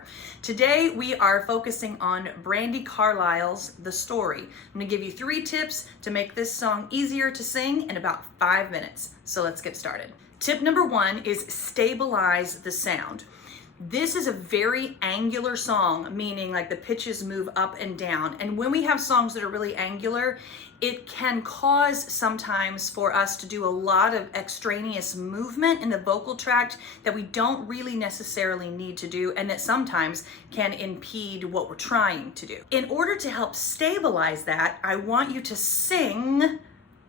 more. Today we are focusing on Brandi Carlile's The Story. I'm gonna give you 3 tips to make this song easier to sing in about 5 minutes. So let's get started. Tip number 1 is stabilize the sound. This is a very angular song, meaning like the pitches move up and down. And when we have songs that are really angular, it can cause sometimes for us to do a lot of extraneous movement in the vocal tract that we don't really necessarily need to do, and that sometimes can impede what we're trying to do. In order to help stabilize that, I want you to sing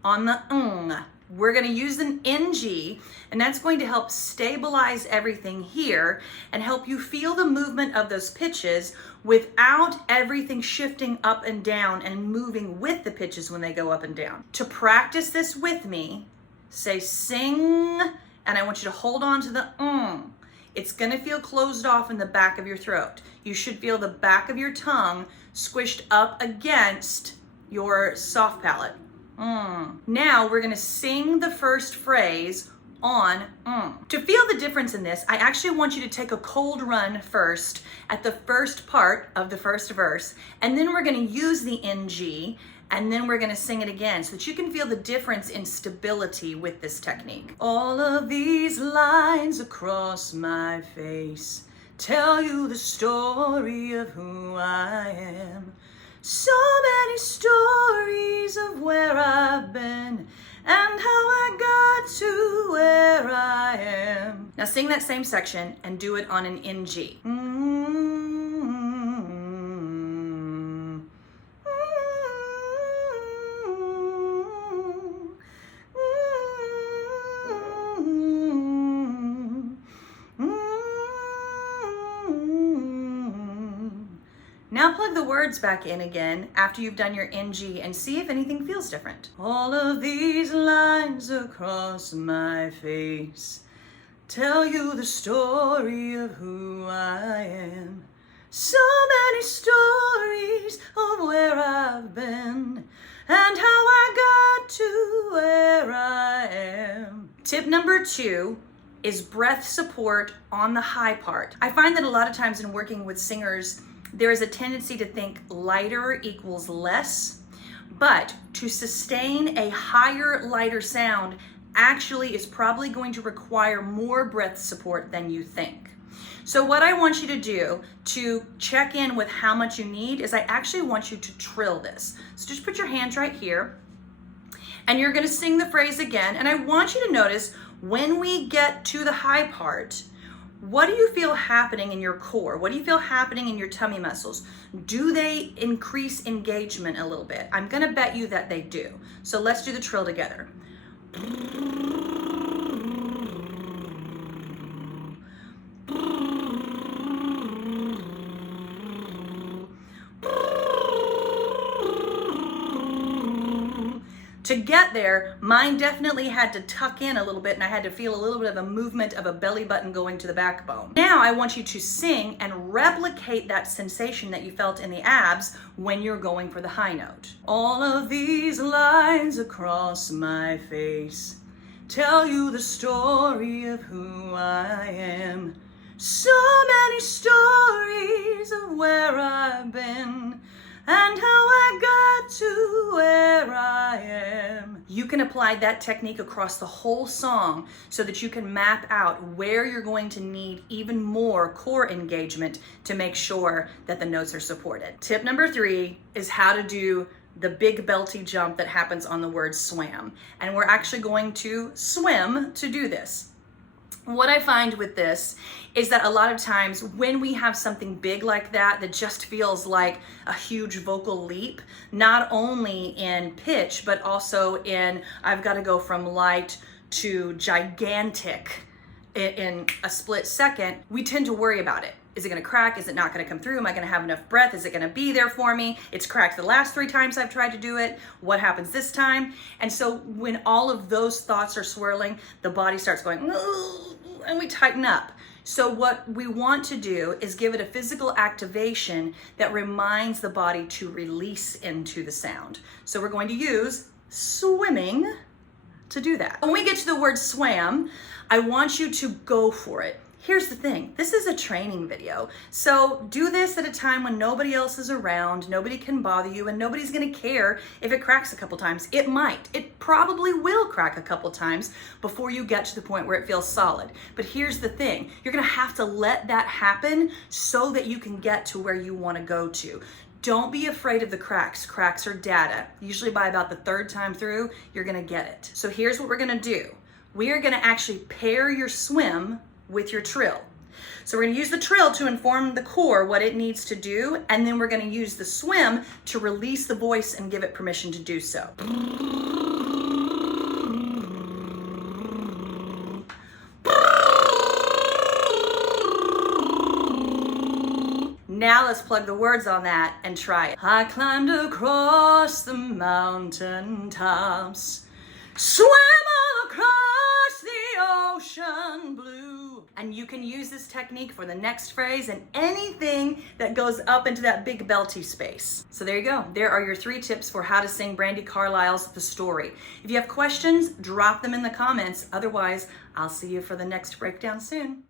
on the ng. We're going to use an NG, and that's going to help stabilize everything here and help you feel the movement of those pitches without everything shifting up and down and moving with the pitches when they go up and down. To practice this with me, say sing, and I want you to hold on to the ng. It's going to feel closed off in the back of your throat. You should feel the back of your tongue squished up against your soft palate. Now we're gonna sing the first phrase on To feel the difference in this, I actually want you to take a cold run first at the first part of the first verse, and then we're gonna use the NG, and then we're gonna sing it again so that you can feel the difference in stability with this technique. All of these lines across my face tell you the story of who I am. So many stories of where I've been and how I got to where I am. Now sing that same section and do it on an NG. Now plug the words back in again after you've done your NG and see if anything feels different. All of these lines across my face tell you the story of who I am. So many stories of where I've been and how I got to where I am. Tip number 2 is breath support on the high part. I find that a lot of times in working with singers, there is a tendency to think lighter equals less, but to sustain a higher, lighter sound actually is probably going to require more breath support than you think. So what I want you to do to check in with how much you need is I actually want you to trill this. So just put your hands right here, and you're gonna sing the phrase again, and I want you to notice when we get to the high part, what do you feel happening in your core? What do you feel happening in your tummy muscles? Do they increase engagement a little bit? I'm gonna bet you that they do. So let's do the trill together. To get there, mine definitely had to tuck in a little bit, and I had to feel a little bit of a movement of a belly button going to the backbone. Now I want you to sing and replicate that sensation that you felt in the abs when you're going for the high note. All of these lines across my face tell you the story of who I am. So many stories of where I've been and how I got to where I am. You can apply that technique across the whole song so that you can map out where you're going to need even more core engagement to make sure that the notes are supported. Tip number 3 is how to do the big belty jump that happens on the word swam. And we're actually going to swim to do this. What I find with this is that a lot of times when we have something big like that just feels like a huge vocal leap, not only in pitch, but also in I've got to go from light to gigantic in a split second, we tend to worry about it. Is it gonna crack? Is it not gonna come through? Am I gonna have enough breath? Is it gonna be there for me? It's cracked the last 3 times I've tried to do it. What happens this time? And so when all of those thoughts are swirling, the body starts going, and we tighten up. So what we want to do is give it a physical activation that reminds the body to release into the sound. So we're going to use swimming to do that. When we get to the word swam, I want you to go for it. Here's the thing, this is a training video. So do this at a time when nobody else is around, nobody can bother you, and nobody's gonna care if it cracks a couple times. It might, it probably will crack a couple times before you get to the point where it feels solid. But here's the thing, you're gonna have to let that happen so that you can get to where you wanna go to. Don't be afraid of the cracks. Cracks are data. Usually by about the third time through, you're gonna get it. So here's what we're gonna do. We are gonna actually pair your swim with your trill. So we're gonna use the trill to inform the core what it needs to do, and then we're gonna use the swim to release the voice and give it permission to do so. Now let's plug the words on that and try it. I climbed across the mountain tops, swam all across the ocean blue. And you can use this technique for the next phrase and anything that goes up into that big belty space. So there you go. There are your 3 tips for how to sing Brandi Carlile's The Story. If you have questions, drop them in the comments. Otherwise, I'll see you for the next breakdown soon.